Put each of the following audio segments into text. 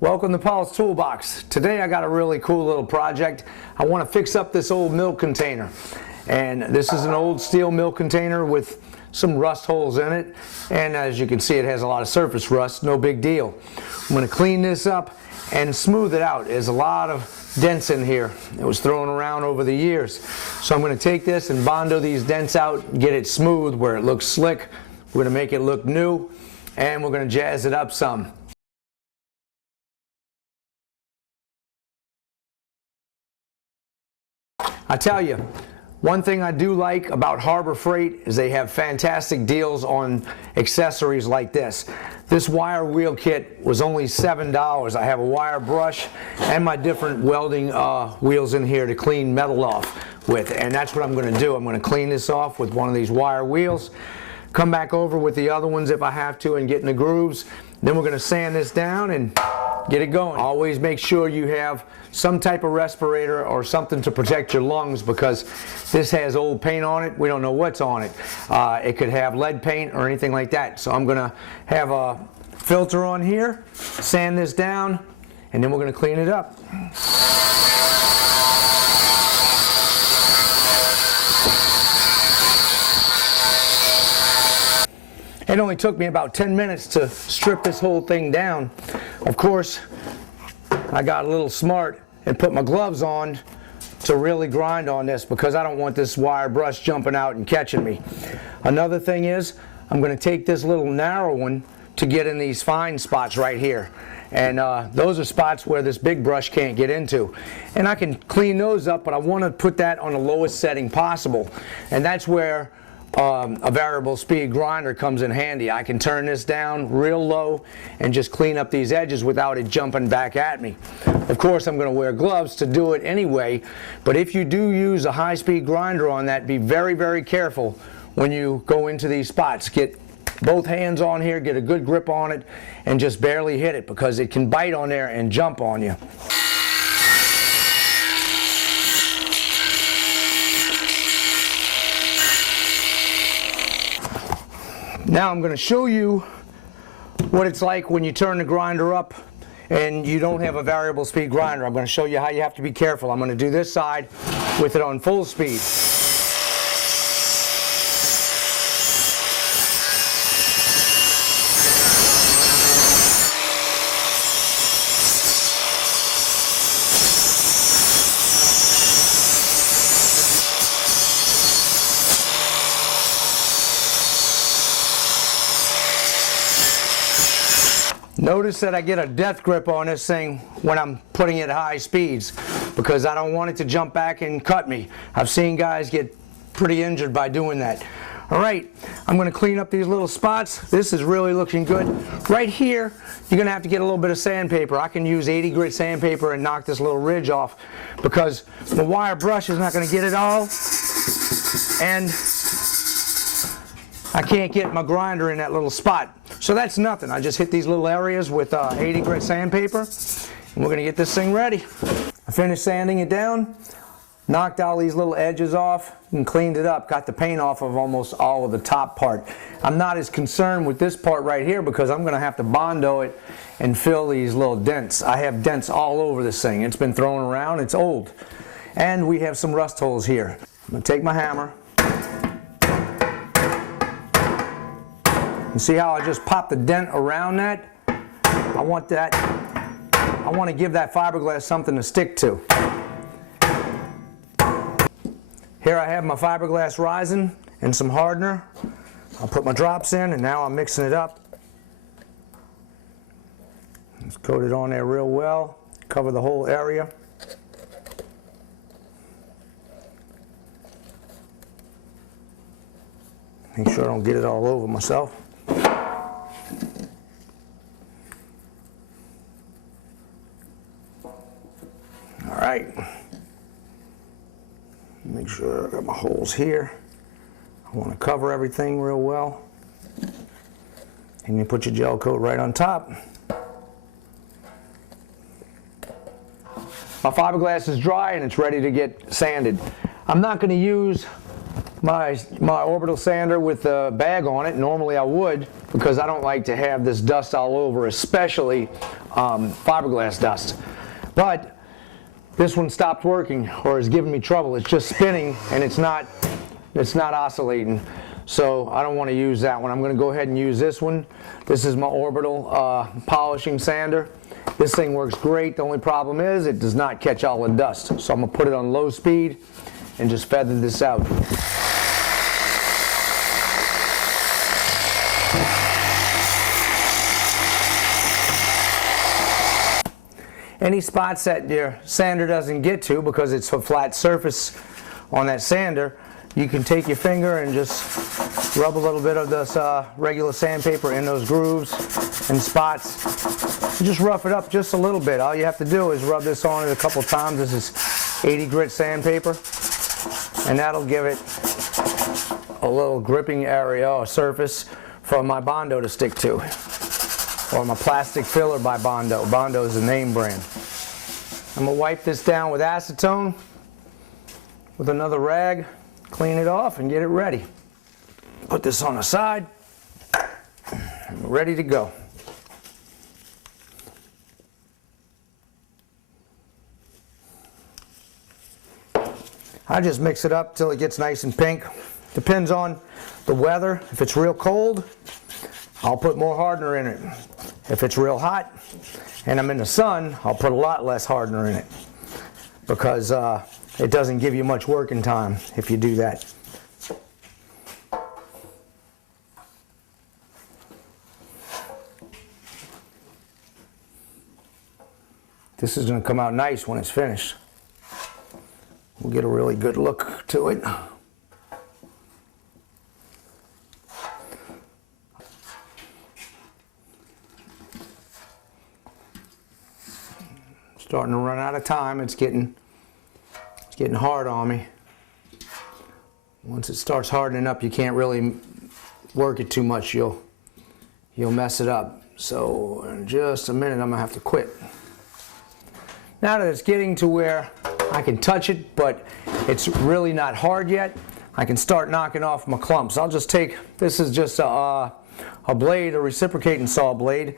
Welcome to Paulstoolbox. Today I got a really cool little project. I want to fix up this old milk container. And this is an old steel milk container with some rust holes in it. And as you can see, it has a lot of surface rust, no big deal. I'm going to clean this up and smooth it out. There's a lot of dents in here. It was thrown around over the years. So I'm going to take this and bondo these dents out, get it smooth where it looks slick. We're going to make it look new, and we're going to jazz it up some. I tell you, one thing I do like about Harbor Freight is they have fantastic deals on accessories like this. This wire wheel kit was only $7. I have a wire brush and my different welding wheels in here to clean metal off with, and that's what I'm going to do. I'm going to clean this off with one of these wire wheels, come back over with the other ones if I have to and get in the grooves. Then we're going to sand this down and get it going. Always make sure you have some type of respirator or something to protect your lungs, because this has old paint on it. We don't know what's on it. It could have lead paint or anything like that. So I'm going to have a filter on here, sand this down, and then we're going to clean it up. It only took me about 10 minutes to strip this whole thing down. Of course, I got a little smart and put my gloves on to really grind on this, because I don't want this wire brush jumping out and catching me. Another thing is, I'm going to take this little narrow one to get in these fine spots right here. And those are spots where this big brush can't get into. And I can clean those up, but I want to put that on the lowest setting possible. And that's where a variable speed grinder comes in handy. I can turn this down real low and just clean up these edges without it jumping back at me. Of course, I'm going to wear gloves to do it anyway, but if you do use a high-speed grinder on that, be very, very careful when you go into these spots. Get both hands on here, get a good grip on it, and just barely hit it, because it can bite on there and jump on you. Now I'm going to show you what it's like when you turn the grinder up and you don't have a variable speed grinder. I'm going to show you how you have to be careful. I'm going to do this side with it on full speed. Notice that I get a death grip on this thing when I'm putting it at high speeds, because I don't want it to jump back and cut me. I've seen guys get pretty injured by doing that. All right, I'm going to clean up these little spots. This is really looking good. Right here, you're going to have to get a little bit of sandpaper. I can use 80 grit sandpaper and knock this little ridge off, because the wire brush is not going to get it all, and I can't get my grinder in that little spot. So that's nothing. I just hit these little areas with 80 grit sandpaper, and we're going to get this thing ready. I finished sanding it down, knocked all these little edges off, and cleaned it up. Got the paint off of almost all of the top part. I'm not as concerned with this part right here, because I'm going to have to bondo it and fill these little dents. I have dents all over this thing. It's been thrown around. It's old. And we have some rust holes here. I'm going to take my hammer. You see how I just popped the dent around that? I want to give that fiberglass something to stick to. Here I have my fiberglass rising and some hardener. I'll put my drops in, and now I'm mixing it up. Just coat it on there real well, cover the whole area. Make sure I don't get it all over myself. All right, make sure I got my holes here. I want to cover everything real well. And you put your gel coat right on top. My fiberglass is dry and it's ready to get sanded. I'm not going to use my orbital sander with the bag on it. Normally I would, because I don't like to have this dust all over, especially fiberglass dust. But this one stopped working, or is giving me trouble. It's just spinning and it's not oscillating. So I don't want to use that one. I'm going to go ahead and use this one. This is my orbital polishing sander. This thing works great. The only problem is it does not catch all the dust. So I'm going to put it on low speed and just feather this out. Any spots that your sander doesn't get to, because it's a flat surface on that sander, you can take your finger and just rub a little bit of this regular sandpaper in those grooves and spots. Just rough it up just a little bit. All you have to do is rub this on it a couple times. This is 80 grit sandpaper, and that'll give it a little gripping area or surface for my bondo to stick to, or my plastic filler by Bondo. Bondo is the name brand. I'm going to wipe this down with acetone with another rag, clean it off, and get it ready. Put this on the side. I'm ready to go. I just mix it up till it gets nice and pink. Depends on the weather. If it's real cold, I'll put more hardener in it. If it's real hot and I'm in the sun, I'll put a lot less hardener in it, because it doesn't give you much working time if you do that. This is going to come out nice when it's finished. We'll get a really good look to it. Starting to run out of time. It's getting hard on me. Once it starts hardening up, you can't really work it too much. You'll mess it up. So in just a minute, I'm gonna have to quit. Now that it's getting to where I can touch it, but it's really not hard yet, I can start knocking off my clumps. I'll just take, this is just a blade, a reciprocating saw blade.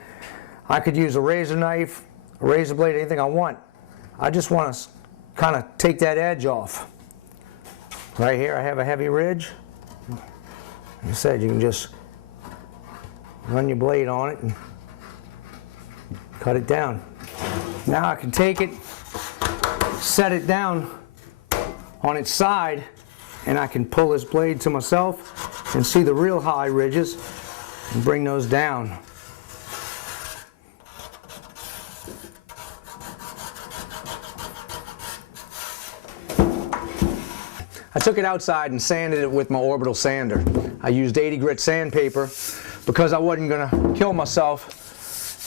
I could use a razor knife, a razor blade, anything I want. I just want to kind of take that edge off. Right here I have a heavy ridge. Like I said, you can just run your blade on it and cut it down. Now I can take it, set it down on its side, and I can pull this blade to myself and see the real high ridges and bring those down. I took it outside and sanded it with my orbital sander. I used 80 grit sandpaper because I wasn't going to kill myself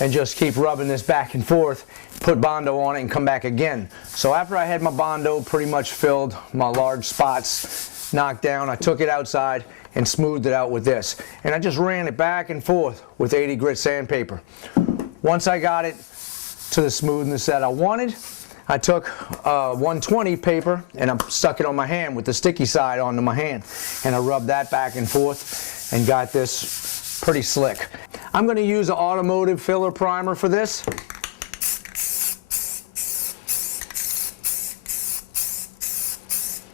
and just keep rubbing this back and forth, put Bondo on it and come back again. So after I had my Bondo pretty much filled, my large spots knocked down, I took it outside and smoothed it out with this. And I just ran it back and forth with 80 grit sandpaper. Once I got it to the smoothness that I wanted, I took 120 paper and I stuck it on my hand with the sticky side onto my hand, and I rubbed that back and forth and got this pretty slick. I'm going to use an automotive filler primer for this.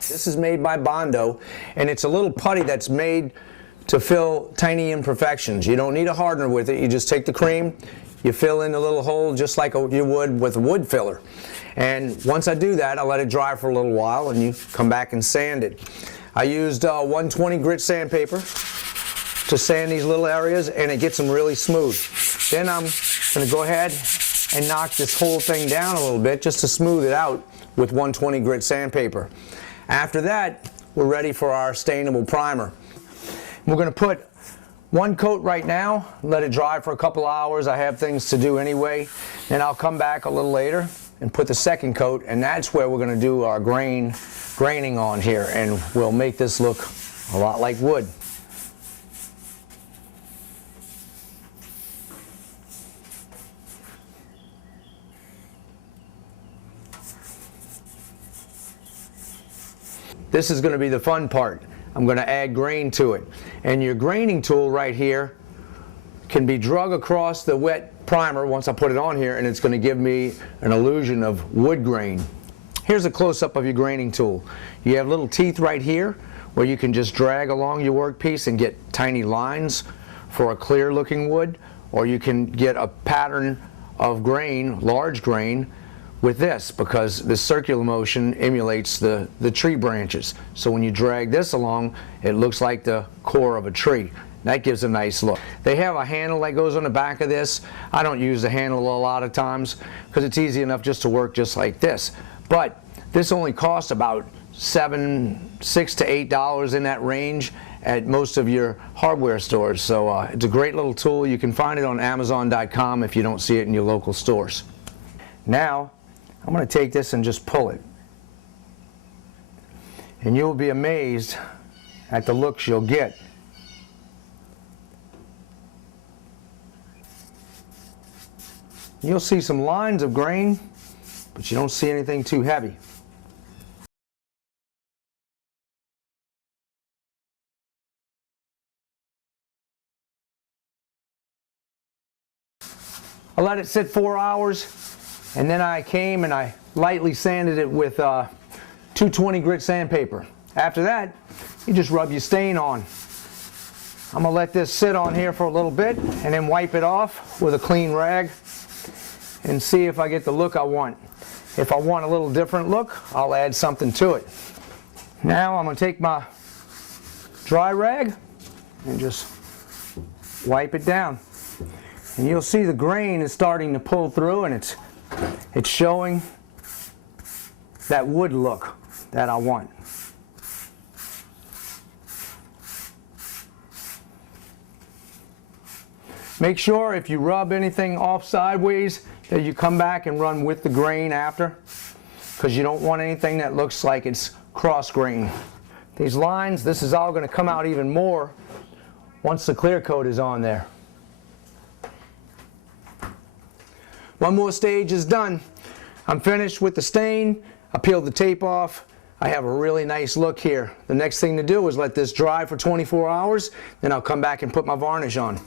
This is made by Bondo, and it's a little putty that's made to fill tiny imperfections. You don't need a hardener with it. You just take the cream, you fill in a little hole just like you would with a wood filler. And once I do that, I let it dry for a little while, and you come back and sand it. I used 120 grit sandpaper to sand these little areas, and it gets them really smooth. Then I'm going to go ahead and knock this whole thing down a little bit just to smooth it out with 120 grit sandpaper. After that, we're ready for our stainable primer. We're going to put one coat right now, let it dry for a couple hours. I have things to do anyway. Then I'll come back a little later and put the second coat, and that's where we're going to do our graining on here, and we'll make this look a lot like wood. This is going to be the fun part. I'm going to add grain to it. And your graining tool right here can be drug across the wet primer once I put it on here, and it's going to give me an illusion of wood grain. Here's a close-up of your graining tool. You have little teeth right here where you can just drag along your workpiece and get tiny lines for a clear looking wood, or you can get a pattern of grain, large grain, with this, because the circular motion emulates the tree branches. So when you drag this along, it looks like the core of a tree. That gives a nice look. They have a handle that goes on the back of this. I don't use the handle a lot of times because it's easy enough just to work just like this. But this only costs about $6 to $8 in that range at most of your hardware stores. So it's a great little tool. You can find it on Amazon.com if you don't see it in your local stores. Now I'm going to take this and just pull it. And you'll be amazed at the looks you'll get. You'll see some lines of grain, but you don't see anything too heavy. I let it sit 4 hours, and then I came and I lightly sanded it with 220 grit sandpaper. After that, you just rub your stain on. I'm going to let this sit on here for a little bit and then wipe it off with a clean rag and see if I get the look I want. If I want a little different look, I'll add something to it. Now I'm going to take my dry rag and just wipe it down. And you'll see the grain is starting to pull through, and it's showing that wood look that I want. Make sure if you rub anything off sideways that you come back and run with the grain after, because you don't want anything that looks like it's cross grain. These lines, this is all going to come out even more once the clear coat is on there. One more stage is done. I'm finished with the stain. I peeled the tape off. I have a really nice look here. The next thing to do is let this dry for 24 hours, then I'll come back and put my varnish on.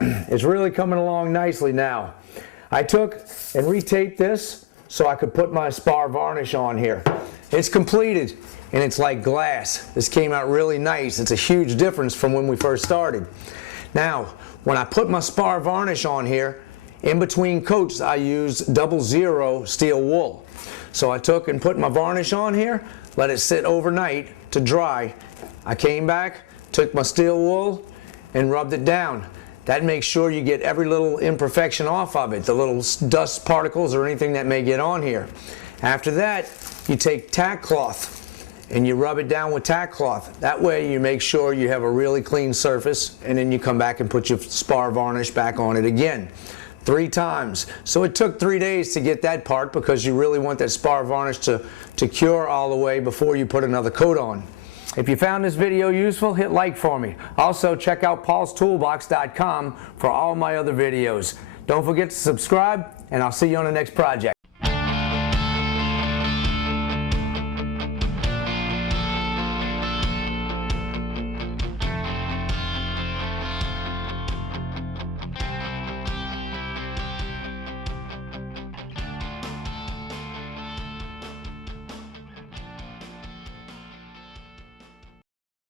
It's really coming along nicely now. I took and retaped this so I could put my spar varnish on here. It's completed, and it's like glass. This came out really nice. It's a huge difference from when we first started. Now, when I put my spar varnish on here, in between coats I used 00 steel wool. So I took and put my varnish on here, let it sit overnight to dry. I came back, took my steel wool, and rubbed it down. That makes sure you get every little imperfection off of it, the little dust particles or anything that may get on here. After that, you take tack cloth and you rub it down with tack cloth. That way you make sure you have a really clean surface, and then you come back and put your spar varnish back on it again. 3 times. So it took 3 days to get that part, because you really want that spar varnish to cure all the way before you put another coat on. If you found this video useful, hit like for me. Also, check out Paulstoolbox.com for all my other videos. Don't forget to subscribe, and I'll see you on the next project.